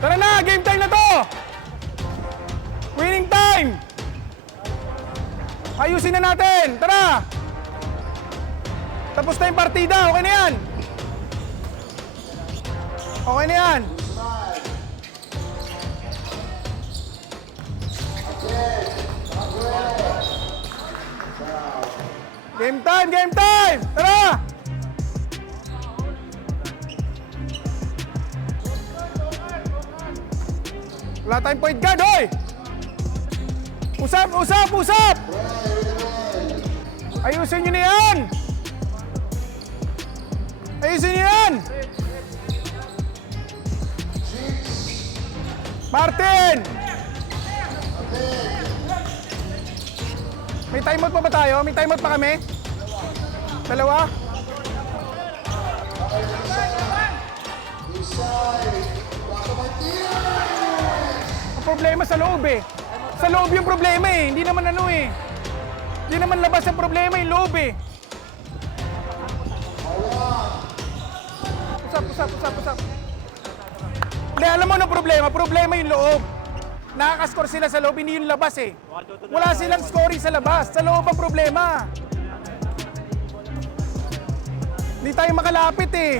Tara na, game time na to! Winning time! Ayusin na natin, tara! Tapos na yung partida, okay na yan! Okay na yan! Game time! Game time! Tara! Wala tayong point guard, hoy! Usap! Usap! Usap! Ayusin nyo na yan! Ayusin nyo yan! Martin! May timeout pa ba tayo? May timeout pa kami? Dalawa? Ang problema sa loob eh. Sa loob yung problema eh. Hindi naman ano eh. Hindi naman labas ang problema yung loob eh. Usap. Hindi, alam mo ano problema? Problema yung loob. Nakaka-score sila sa loob, hindi yung labas eh. Wala silang scoring sa labas. Sa loob ang problema. Hindi tayo makalapit eh.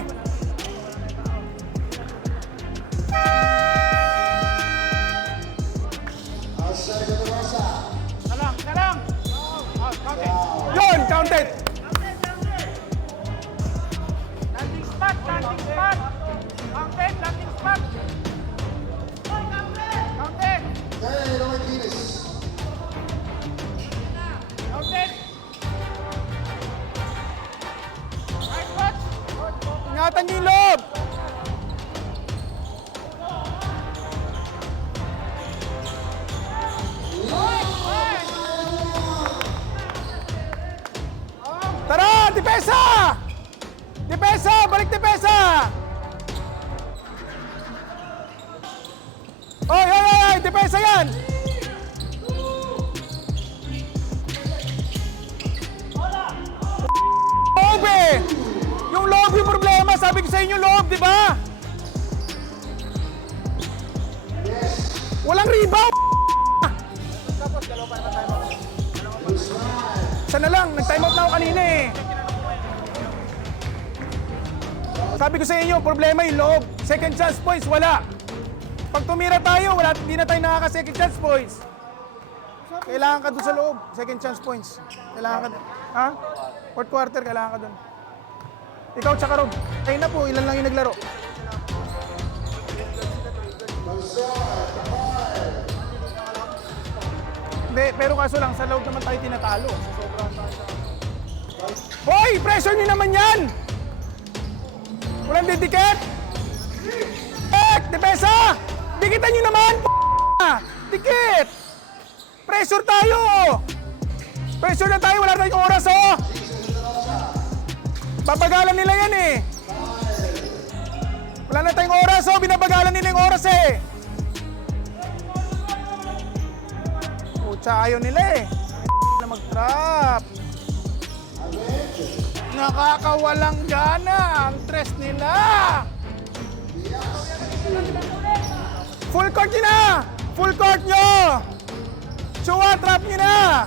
Salang. Yun, counted. Landing spot. Counted. Counted. Ingatan niyo yung loob! Tara! Dipesa! Dipesa! Balik dipesa! Oy! Dipesa yan! Loob eh! Yung loob yung problema! Sabi ko sa inyo loob, di ba? Walang rebound! Sana lang, nag-timeout na ako kanina eh. Sabi ko sa inyo, problema yung loob. Second chance points, wala. Pag tumira tayo, wala, hindi na tayo nakaka-second chance points. Kailangan ka doon sa loob, second chance points. Kailangan ka doon. Ha? Fourth quarter, kailangan ka doon. Ikaw tsaka Rob. Ayun na po, ilan lang yung naglaro. Hindi, pero kaso lang, sa loob naman tayo tinatalo. Hoy! Pressure nyo naman yan! Walang didikit! Depesa! Dikitan nyo naman! Dikit! Pressure tayo! Pressure na tayo, wala tayong oras oh! Babagalan nila yan eh! Wala na tayong oras oh! Binabagalan nila yung oras eh! Pucha, ayaw nila eh! Na mag-trap! Nakakawalang gana ang tres nila! Full court nyo na! Full court nyo! Chua, trap nyo na!